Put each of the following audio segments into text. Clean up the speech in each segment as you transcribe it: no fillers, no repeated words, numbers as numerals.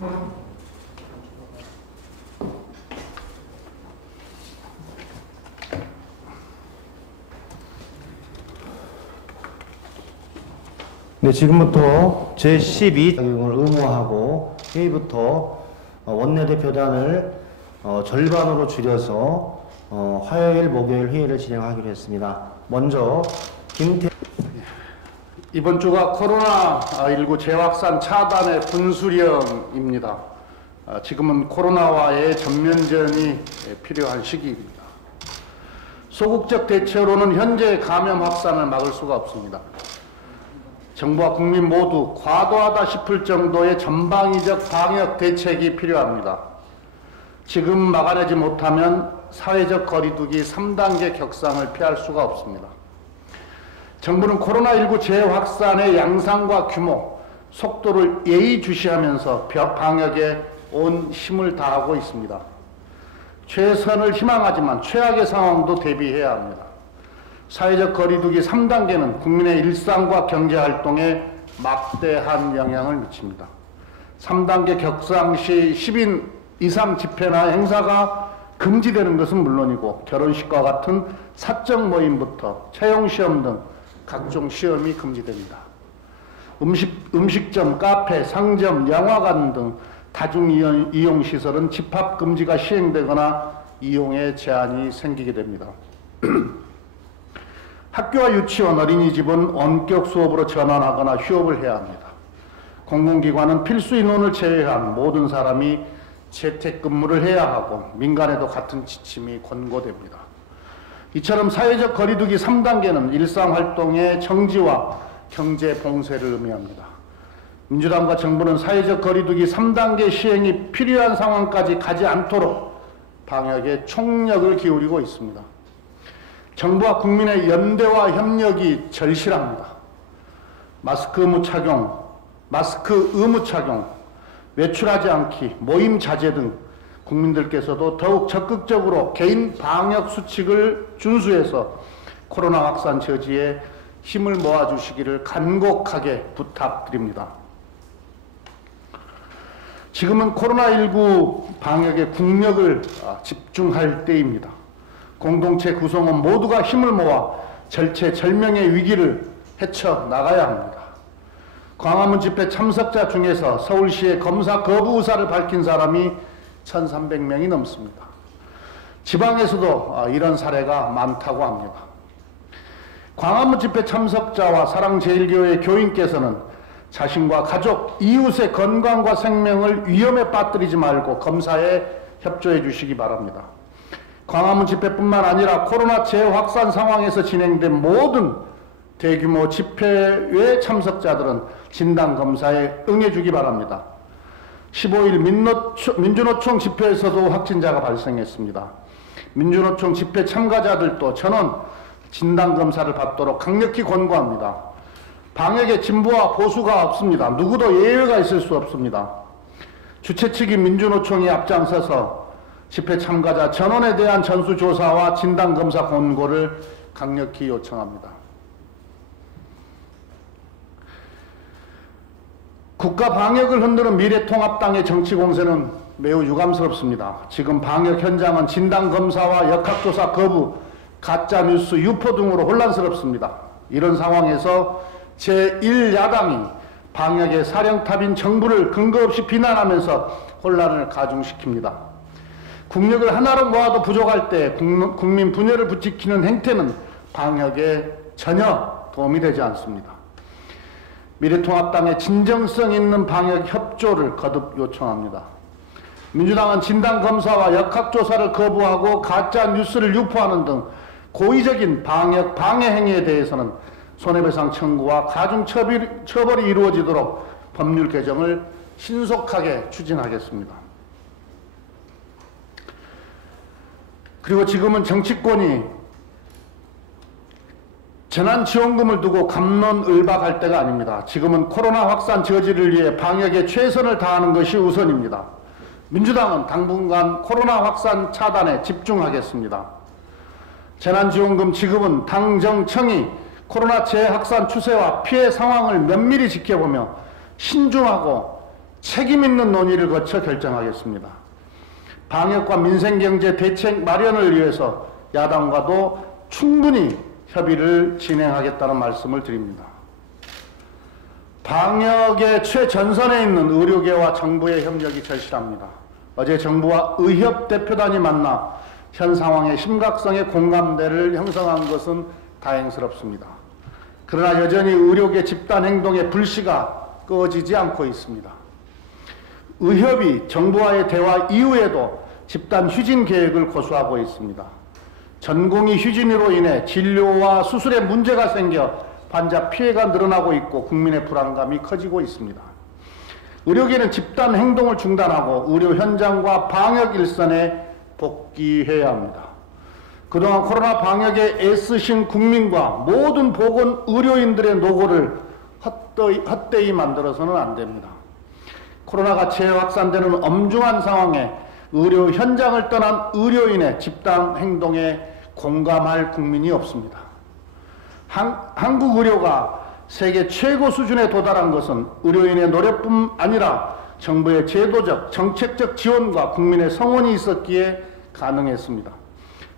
네, 지금부터 제12 자격을 의무화하고 회의부터 원내대표단을 절반으로 줄여서 화요일, 목요일 회의를 진행하기로 했습니다. 먼저 이번 주가 코로나19 재확산 차단의 분수령입니다. 지금은 코로나와의 전면전이 필요한 시기입니다. 소극적 대처로는 현재 감염 확산을 막을 수가 없습니다. 정부와 국민 모두 과도하다 싶을 정도의 전방위적 방역 대책이 필요합니다. 지금 막아내지 못하면 사회적 거리두기 3단계 격상을 피할 수가 없습니다. 정부는 코로나19 재확산의 양상과 규모, 속도를 예의주시하면서 방역에 온 힘을 다하고 있습니다. 최선을 희망하지만 최악의 상황도 대비해야 합니다. 사회적 거리두기 3단계는 국민의 일상과 경제활동에 막대한 영향을 미칩니다. 3단계 격상 시 10인 이상 집회나 행사가 금지되는 것은 물론이고 결혼식과 같은 사적 모임부터 채용시험 등 각종 시험이 금지됩니다. 음식점, 카페, 상점, 영화관 등 다중이용시설은 집합금지가 시행되거나 이용에 제한이 생기게 됩니다. 학교와 유치원, 어린이집은 원격 수업으로 전환하거나 휴업을 해야 합니다. 공공기관은 필수 인원을 제외한 모든 사람이 재택근무를 해야 하고 민간에도 같은 지침이 권고됩니다. 이처럼 사회적 거리두기 3단계는 일상활동의 정지와 경제 봉쇄를 의미합니다. 민주당과 정부는 사회적 거리두기 3단계 시행이 필요한 상황까지 가지 않도록 방역에 총력을 기울이고 있습니다. 정부와 국민의 연대와 협력이 절실합니다. 마스크 의무 착용, 외출하지 않기, 모임 자제 등 국민들께서도 더욱 적극적으로 개인 방역 수칙을 준수해서 코로나 확산 저지에 힘을 모아주시기를 간곡하게 부탁드립니다. 지금은 코로나19 방역에 국력을 집중할 때입니다. 공동체 구성원 모두가 힘을 모아 절체절명의 위기를 헤쳐나가야 합니다. 광화문 집회 참석자 중에서 서울시의 검사 거부 의사를 밝힌 사람이 1,300명이 넘습니다. 지방에서도 이런 사례가 많다고 합니다. 광화문 집회 참석자와 사랑제일교회 교인께서는 자신과 가족, 이웃의 건강과 생명을 위험에 빠뜨리지 말고 검사에 협조해 주시기 바랍니다. 광화문 집회뿐만 아니라 코로나 재확산 상황에서 진행된 모든 대규모 집회의 참석자들은 진단검사에 응해주기 바랍니다. 15일 민주노총 집회에서도 확진자가 발생했습니다. 민주노총 집회 참가자들도 전원 진단검사를 받도록 강력히 권고합니다. 방역에 진보와 보수가 없습니다. 누구도 예외가 있을 수 없습니다. 주최 측인 민주노총이 앞장서서 집회 참가자 전원에 대한 전수조사와 진단검사 권고를 강력히 요청합니다. 국가 방역을 흔드는 미래통합당의 정치 공세는 매우 유감스럽습니다. 지금 방역 현장은 진단검사와 역학조사 거부, 가짜뉴스 유포 등으로 혼란스럽습니다. 이런 상황에서 제1야당이 방역의 사령탑인 정부를 근거 없이 비난하면서 혼란을 가중시킵니다. 국력을 하나로 모아도 부족할 때 국민 분열을 부추기는 행태는 방역에 전혀 도움이 되지 않습니다. 미래통합당의 진정성 있는 방역 협조를 거듭 요청합니다. 민주당은 진단검사와 역학조사를 거부하고 가짜뉴스를 유포하는 등 고의적인 방역 방해 행위에 대해서는 손해배상 청구와 가중처벌이 이루어지도록 법률 개정을 신속하게 추진하겠습니다. 그리고 지금은 정치권이 재난지원금을 두고 갑론을박할 때가 아닙니다. 지금은 코로나 확산 저지를 위해 방역에 최선을 다하는 것이 우선입니다. 민주당은 당분간 코로나 확산 차단에 집중하겠습니다. 재난지원금 지급은 당정청이 코로나 재확산 추세와 피해 상황을 면밀히 지켜보며 신중하고 책임 있는 논의를 거쳐 결정하겠습니다. 방역과 민생경제 대책 마련을 위해서 야당과도 충분히 협의를 진행하겠다는 말씀을 드립니다. 방역의 최전선에 있는 의료계와 정부의 협력이 절실합니다. 어제 정부와 의협 대표단이 만나 현 상황의 심각성에 공감대를 형성한 것은 다행스럽습니다. 그러나 여전히 의료계 집단 행동의 불씨가 꺼지지 않고 있습니다. 의협이 정부와의 대화 이후에도 집단 휴진 계획을 고수하고 있습니다. 전공의 휴진으로 인해 진료와 수술에 문제가 생겨 환자 피해가 늘어나고 있고 국민의 불안감이 커지고 있습니다. 의료계는 집단 행동을 중단하고 의료 현장과 방역 일선에 복귀해야 합니다. 그동안 코로나 방역에 애쓰신 국민과 모든 보건 의료인들의 노고를 헛되이 만들어서는 안 됩니다. 코로나가 재확산되는 엄중한 상황에 의료 현장을 떠난 의료인의 집단 행동에 공감할 국민이 없습니다. 한국 의료가 세계 최고 수준에 도달한 것은 의료인의 노력뿐 아니라 정부의 제도적, 정책적 지원과 국민의 성원이 있었기에 가능했습니다.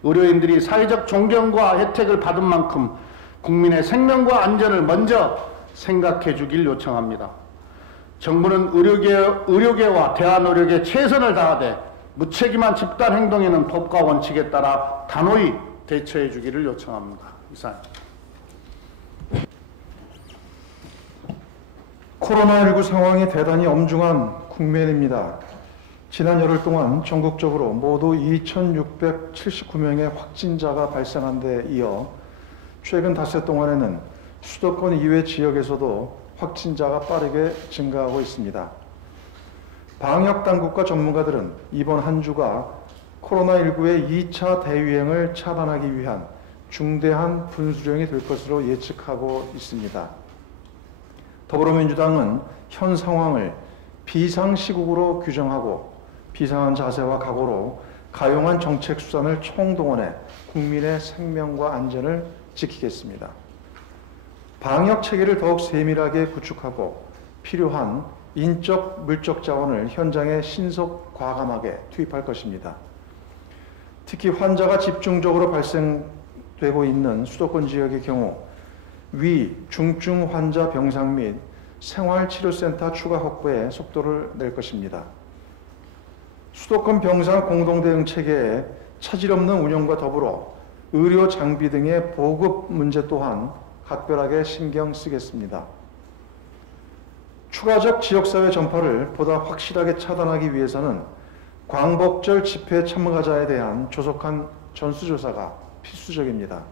의료인들이 사회적 존경과 혜택을 받은 만큼 국민의 생명과 안전을 먼저 생각해 주길 요청합니다. 정부는 의료계와 대한의료계 최선을 다하되 무책임한 집단 행동에는 법과 원칙에 따라 단호히 대처해 주기를 요청합니다. 이상입니다. 코로나19 상황이 대단히 엄중한 국면입니다. 지난 열흘 동안 전국적으로 모두 2,679명의 확진자가 발생한 데 이어 최근 닷새 동안에는 수도권 이외 지역에서도 확진자가 빠르게 증가하고 있습니다. 방역당국과 전문가들은 이번 한 주가 코로나19의 2차 대유행을 차단하기 위한 중대한 분수령이 될 것으로 예측하고 있습니다. 더불어민주당은 현 상황을 비상시국으로 규정하고 비상한 자세와 각오로 가용한 정책 수단을 총동원해 국민의 생명과 안전을 지키겠습니다. 방역 체계를 더욱 세밀하게 구축하고 필요한 인적, 물적 자원을 현장에 신속 과감하게 투입할 것입니다. 특히 환자가 집중적으로 발생되고 있는 수도권 지역의 경우 위, 중증 환자 병상 및 생활치료센터 추가 확보에 속도를 낼 것입니다. 수도권 병상 공동대응 체계의 차질 없는 운영과 더불어 의료 장비 등의 보급 문제 또한 각별하게 신경 쓰겠습니다. 추가적 지역사회 전파를 보다 확실하게 차단하기 위해서는 광복절 집회 참가자에 대한 조속한 전수조사가 필수적입니다.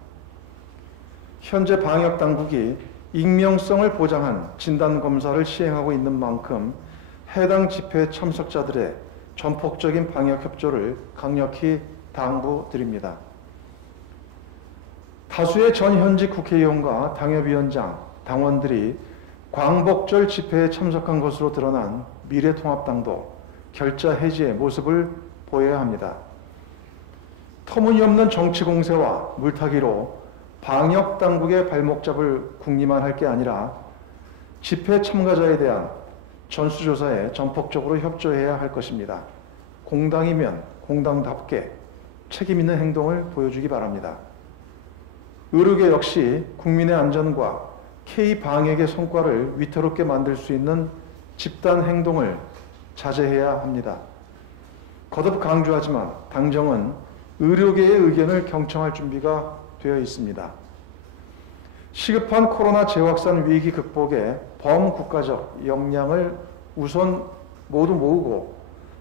현재 방역당국이 익명성을 보장한 진단검사를 시행하고 있는 만큼 해당 집회 참석자들의 전폭적인 방역 협조를 강력히 당부드립니다. 다수의 전 현직 국회의원과 당협위원장, 당원들이 광복절 집회에 참석한 것으로 드러난 미래통합당도 결자 해지의 모습을 보여야 합니다. 터무니없는 정치 공세와 물타기로 방역 당국의 발목 잡을 궁리만 할 게 아니라 집회 참가자에 대한 전수조사에 전폭적으로 협조해야 할 것입니다. 공당이면 공당답게 책임 있는 행동을 보여주기 바랍니다. 의료계 역시 국민의 안전과 K방역의 성과를 위태롭게 만들 수 있는 집단 행동을 자제해야 합니다. 거듭 강조하지만 당정은 의료계의 의견을 경청할 준비가 되어 있습니다. 시급한 코로나 재확산 위기 극복에 범국가적 역량을 우선 모두 모으고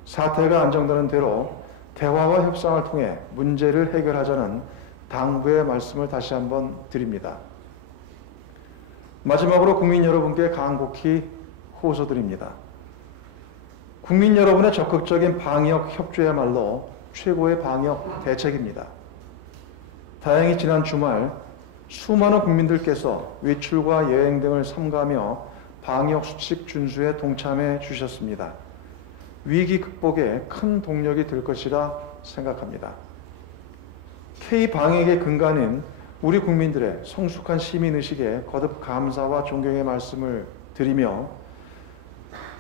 사태가 안정되는 대로 대화와 협상을 통해 문제를 해결하자는 당부의 말씀을 다시 한번 드립니다. 마지막으로 국민 여러분께 간곡히 호소드립니다. 국민 여러분의 적극적인 방역 협조야말로 최고의 방역 대책입니다. 다행히 지난 주말 수많은 국민들께서 외출과 여행 등을 삼가며 방역 수칙 준수에 동참해 주셨습니다. 위기 극복에 큰 동력이 될 것이라 생각합니다. K방역의 근간인 우리 국민들의 성숙한 시민의식에 거듭 감사와 존경의 말씀을 드리며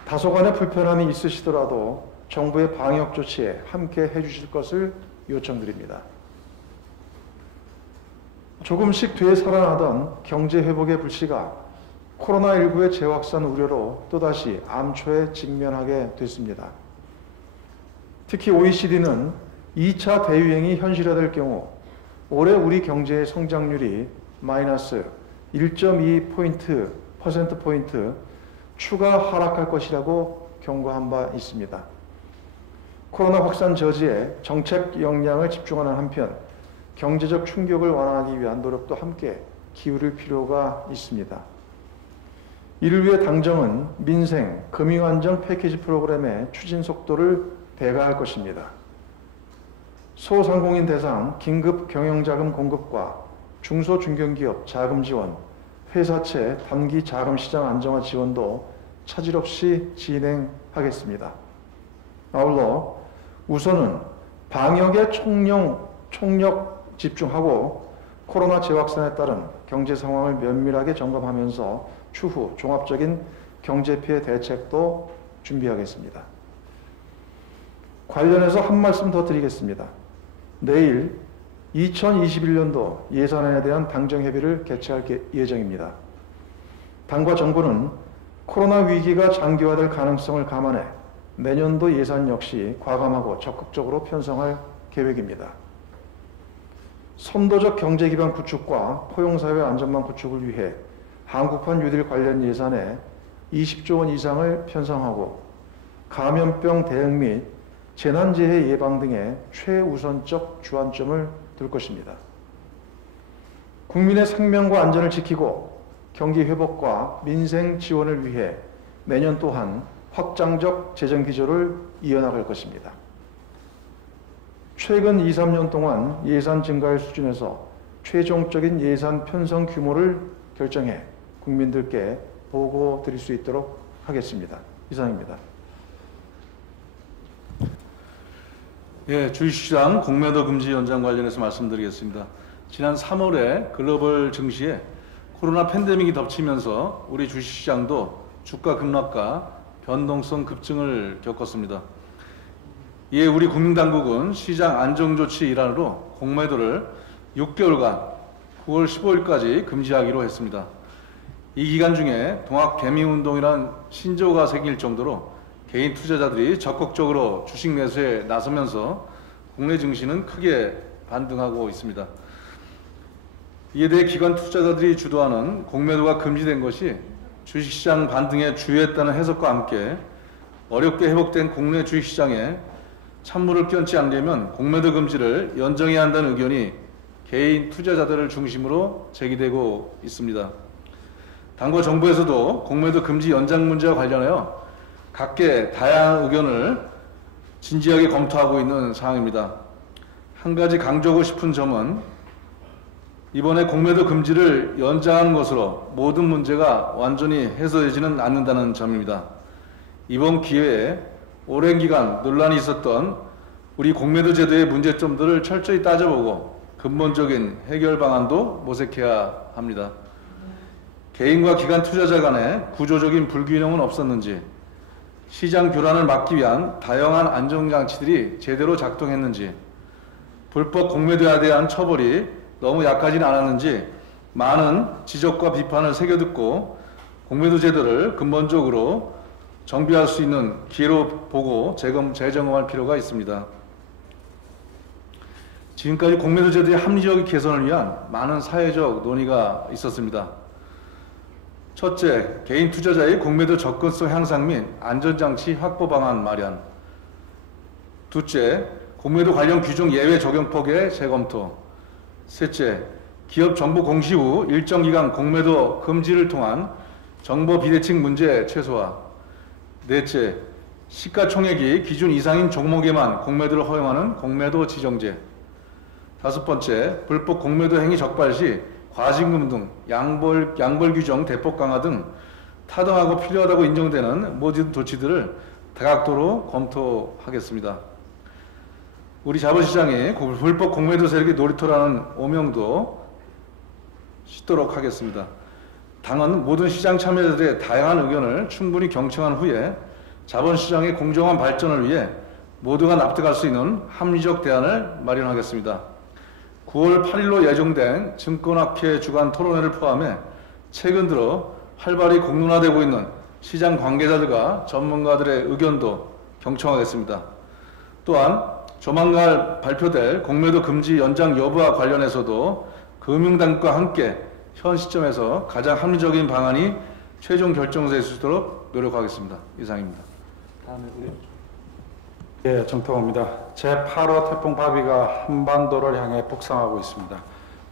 다소간의 불편함이 있으시더라도 정부의 방역 조치에 함께 해주실 것을 요청드립니다. 조금씩 되살아나던 경제 회복의 불씨가 코로나19의 재확산 우려로 또다시 암초에 직면하게 됐습니다. 특히 OECD는 2차 대유행이 현실화될 경우 올해 우리 경제의 성장률이 마이너스 1.2%포인트 추가 하락할 것이라고 경고한 바 있습니다. 코로나 확산 저지에 정책 역량을 집중하는 한편 경제적 충격을 완화하기 위한 노력도 함께 기울일 필요가 있습니다. 이를 위해 당정은 민생, 금융안정 패키지 프로그램의 추진 속도를 배가할 것입니다. 소상공인 대상 긴급 경영자금 공급과 중소중견기업 자금 지원, 회사채 단기 자금 시장 안정화 지원도 차질 없이 진행하겠습니다. 아울러 우선은 방역에 총력 집중하고 코로나 재확산에 따른 경제 상황을 면밀하게 점검하면서 추후 종합적인 경제 피해 대책도 준비하겠습니다. 관련해서 한 말씀 더 드리겠습니다. 내일 2021년도 예산안에 대한 당정 협의를 개최할 예정입니다. 당과 정부는 코로나 위기가 장기화될 가능성을 감안해 내년도 예산 역시 과감하고 적극적으로 편성할 계획입니다. 선도적 경제기반 구축과 포용사회 안전망 구축을 위해 한국판 뉴딜 관련 예산에 20조 원 이상을 편성하고 감염병 대응 및 재난재해 예방 등에 최우선적 주안점을 둘 것입니다. 국민의 생명과 안전을 지키고 경기 회복과 민생 지원을 위해 내년 또한 확장적 재정 기조를 이어나갈 것입니다. 최근 2, 3년 동안 예산 증가의 수준에서 최종적인 예산 편성 규모를 결정해 국민들께 보고 드릴 수 있도록 하겠습니다. 이상입니다. 예, 주식시장 공매도 금지 연장 관련해서 말씀드리겠습니다. 지난 3월에 글로벌 증시에 코로나 팬데믹이 덮치면서 우리 주식시장도 주가 급락과 변동성 급증을 겪었습니다. 이에 우리 국민당국은 시장 안정조치 일환으로 공매도를 6개월간 9월 15일까지 금지하기로 했습니다. 이 기간 중에 동학개미운동이란 신조어가 생길 정도로 개인 투자자들이 적극적으로 주식 매수에 나서면서 국내 증시는 크게 반등하고 있습니다. 이에 대해 기관 투자자들이 주도하는 공매도가 금지된 것이 주식시장 반등에 주요했다는 해석과 함께 어렵게 회복된 국내 주식시장에 찬물을 끼얹지 않으려면 공매도 금지를 연정해야 한다는 의견이 개인 투자자들을 중심으로 제기되고 있습니다. 당과 정부에서도 공매도 금지 연장 문제와 관련하여 각계 다양한 의견을 진지하게 검토하고 있는 상황입니다. 한 가지 강조하고 싶은 점은 이번에 공매도 금지를 연장하는 것으로 모든 문제가 완전히 해소되지는 않는다는 점입니다. 이번 기회에 오랜 기간 논란이 있었던 우리 공매도 제도의 문제점들을 철저히 따져보고 근본적인 해결 방안도 모색해야 합니다. 개인과 기관 투자자 간의 구조적인 불균형은 없었는지, 시장 교란을 막기 위한 다양한 안정장치들이 제대로 작동했는지, 불법 공매도에 대한 처벌이 너무 약하진 않았는지 많은 지적과 비판을 새겨듣고 공매도 제도를 근본적으로 정비할 수 있는 기회로 보고 재점검할 필요가 있습니다. 지금까지 공매도 제도의 합리적 개선을 위한 많은 사회적 논의가 있었습니다. 첫째, 개인 투자자의 공매도 접근성 향상 및 안전장치 확보 방안 마련. 둘째, 공매도 관련 규정 예외 적용폭의 재검토. 셋째, 기업 정보 공시 후 일정 기간 공매도 금지를 통한 정보 비대칭 문제 최소화. 넷째, 시가총액이 기준 이상인 종목에만 공매도를 허용하는 공매도 지정제. 다섯 번째, 불법 공매도 행위 적발 시 과징금 등 양벌 규정 대폭 강화 등 타당하고 필요하다고 인정되는 모든 조치들을 다각도로 검토하겠습니다. 우리 자본시장이 불법 공매도 세력의 놀이터라는 오명도 씻도록 하겠습니다. 당은 모든 시장 참여자들의 다양한 의견을 충분히 경청한 후에 자본시장의 공정한 발전을 위해 모두가 납득할 수 있는 합리적 대안을 마련하겠습니다. 9월 8일로 예정된 증권학회 주간 토론회를 포함해 최근 들어 활발히 공론화되고 있는 시장 관계자들과 전문가들의 의견도 경청하겠습니다. 또한 조만간 발표될 공매도 금지 연장 여부와 관련해서도 금융당국과 함께 현 시점에서 가장 합리적인 방안이 최종 결정될 수 있도록 노력하겠습니다. 이상입니다. 예, 정통호입니다. 제8호 태풍 바비가 한반도를 향해 북상하고 있습니다.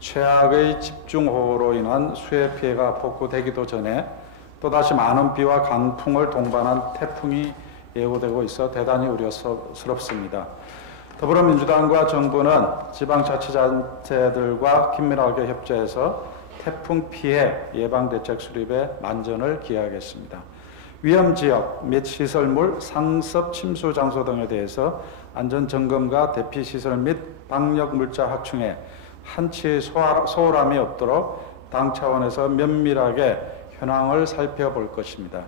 최악의 집중호우로 인한 수해 피해가 복구되기도 전에 또다시 많은 비와 강풍을 동반한 태풍이 예고되고 있어 대단히 우려스럽습니다. 더불어민주당과 정부는 지방자치단체들과 긴밀하게 협조해서 태풍 피해 예방대책 수립에 만전을 기하겠습니다. 위험지역 및 시설물, 상습, 침수 장소 등에 대해서 안전점검과 대피시설 및 방역물자 확충에 한치 소홀함이 없도록 당 차원에서 면밀하게 현황을 살펴볼 것입니다.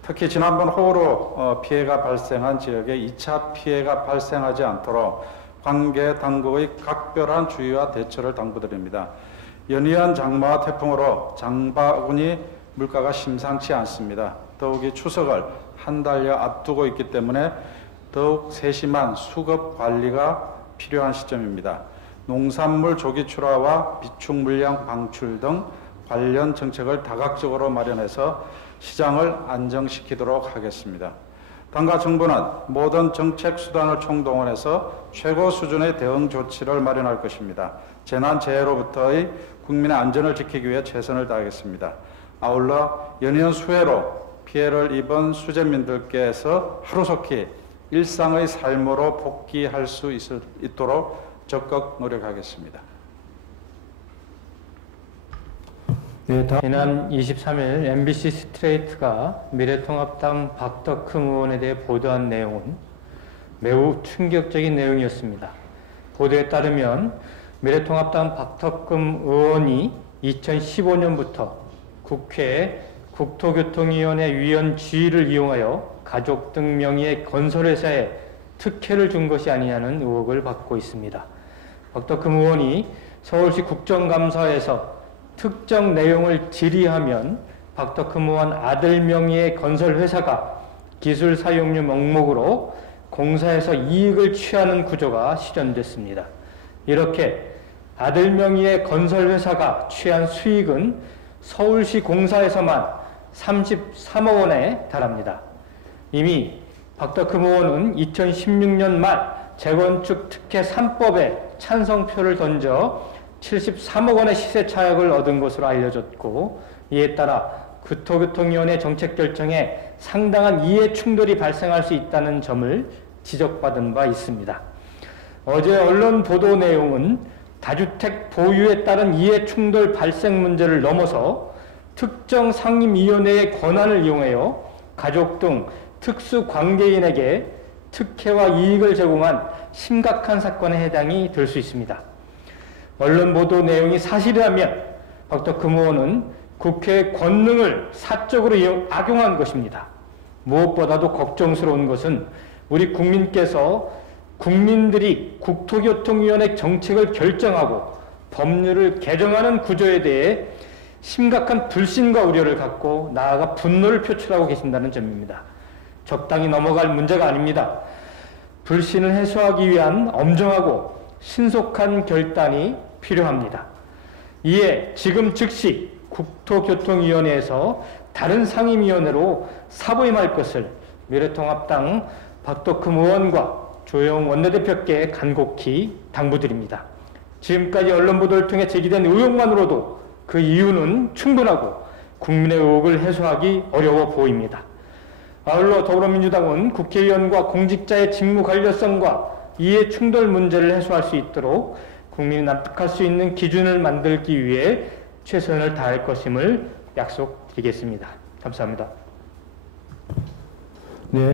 특히 지난번 호우로 피해가 발생한 지역에 2차 피해가 발생하지 않도록 관계 당국의 각별한 주의와 대처를 당부드립니다. 연이은 장마와 태풍으로 장바구니 물가가 심상치 않습니다. 더욱이 추석을 한 달여 앞두고 있기 때문에 더욱 세심한 수급 관리가 필요한 시점입니다. 농산물 조기 출하와 비축 물량 방출 등 관련 정책을 다각적으로 마련해서 시장을 안정시키도록 하겠습니다. 당과 정부는 모든 정책 수단을 총동원해서 최고 수준의 대응 조치를 마련할 것입니다. 재난 재해로부터의 국민의 안전을 지키기 위해 최선을 다하겠습니다. 아울러 연이은 수해로 피해를 입은 수재민들께서 하루속히 일상의 삶으로 복귀할 수 있도록 적극 노력하겠습니다. 네, 지난 23일 MBC 스트레이트가 미래통합당 박덕흠 의원에 대해 보도한 내용은 매우 충격적인 내용이었습니다. 보도에 따르면 미래통합당 박덕흠 의원이 2015년부터 국회에 국토교통위원회 위원 지위를 이용하여 가족 등 명의의 건설회사에 특혜를 준 것이 아니냐는 의혹을 받고 있습니다. 박덕흠 의원이 서울시 국정감사에서 특정 내용을 질의하면 박덕흠 의원 아들 명의의 건설회사가 기술 사용료 명목으로 공사에서 이익을 취하는 구조가 실현됐습니다. 이렇게 아들 명의의 건설회사가 취한 수익은 서울시 공사에서만 33억 원에 달합니다. 이미 박덕흠 의원은 2016년 말 재건축 특혜 3법에 찬성표를 던져 73억 원의 시세 차익을 얻은 것으로 알려졌고, 이에 따라 국토교통위원회 정책 결정에 상당한 이해 충돌이 발생할 수 있다는 점을 지적받은 바 있습니다. 어제 언론 보도 내용은 다주택 보유에 따른 이해 충돌 발생 문제를 넘어서 특정 상임위원회의 권한을 이용하여 가족 등 특수 관계인에게 특혜와 이익을 제공한 심각한 사건에 해당이 될 수 있습니다. 언론 보도 내용이 사실이라면 박덕흠 의원은 국회의 권능을 사적으로 악용한 것입니다. 무엇보다도 걱정스러운 것은 우리 국민께서 국민들이 국토교통위원회 정책을 결정하고 법률을 개정하는 구조에 대해 심각한 불신과 우려를 갖고 나아가 분노를 표출하고 계신다는 점입니다. 적당히 넘어갈 문제가 아닙니다. 불신을 해소하기 위한 엄정하고 신속한 결단이 필요합니다. 이에 지금 즉시 국토교통위원회에서 다른 상임위원회로 사부임할 것을 미래통합당 박덕흠 의원과 조영 원내대표께 간곡히 당부드립니다. 지금까지 언론 보도를 통해 제기된 의혹만으로도 그 이유는 충분하고 국민의 의혹을 해소하기 어려워 보입니다. 아울러 더불어민주당은 국회의원과 공직자의 직무 관련성과 이해 충돌 문제를 해소할 수 있도록 국민이 납득할 수 있는 기준을 만들기 위해 최선을 다할 것임을 약속드리겠습니다. 감사합니다. 네.